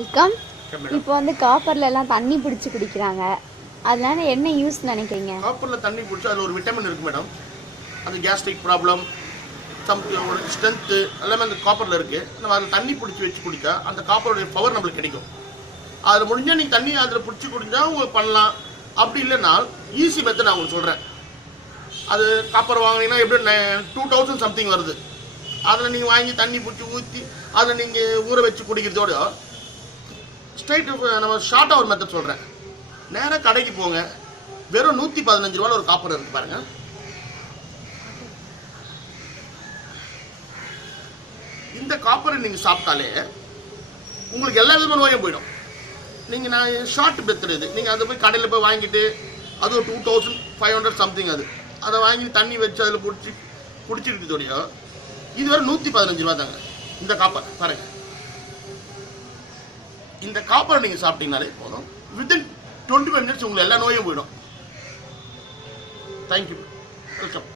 Welcome. இப்போ வந்து காப்பர்ல எல்லாம் தண்ணி பிடிச்சி குடிக்கிறாங்க. அதனால என்ன யூஸ் நினைக்கிறீங்க? காப்பர்ல தண்ணி பிடிச்சா அதில் ஒரு விட்டமின் இருக்குது மேடம். அது கேஸ்ட்ரிக் ப்ராப்ளம், ஒரு ஸ்ட்ரென்த்து எல்லாமே அந்த காப்பரில் இருக்குது. நம்ம அதில் தண்ணி பிடிச்சி வச்சு குடித்தா அந்த காப்பருடைய பவர் நம்மளுக்கு கிடைக்கும். அதில் முடிஞ்சால் நீங்கள் தண்ணி அதில் பிடிச்சி குடிச்சா உங்களுக்கு பண்ணலாம். அப்படி இல்லைன்னா ஈஸி மெத்தட் நான் உங்களுக்கு சொல்கிறேன். அது காப்பர் வாங்கினீங்கன்னா எப்படி 2000 சம்திங் வருது. அதில் நீங்கள் வாங்கி தண்ணி பிடிச்சி ஊற்றி அதில் நீங்கள் ஊற வச்சு குடிக்கிறதோட ஸ்ட்ரைட்டு நம்ம ஷார்ட்டாக ஒரு மெத்தட் சொல்கிறேன். நேராக கடைக்கு போங்க, வெறும் 115 ரூபாயில் ஒரு காப்பர் இருக்குது பாருங்கள். இந்த காப்பரை நீங்கள் சாப்பிட்டாலே உங்களுக்கு எல்லா விதமான நோயும் போயிடும். நீங்கள் நான் ஷார்ட் மெத்தட் இது. நீங்கள் அதை போய் கடையில் போய் வாங்கிட்டு அது ஒரு 2500 சம்திங் அதை வாங்கி தண்ணி வச்சு அதில் குடிச்சிருக்கிறதோடையோ இது வரை 115 ரூபா தாங்க இந்த காப்பர் பாருங்க. இந்த காப்பரை நீங்கள் சாப்பிட்டீங்கனாலே போதும், வித்தின் 25 மினிட்ஸ் உங்களுக்கு எல்லா நோயும் போயிடும். Thank you, welcome.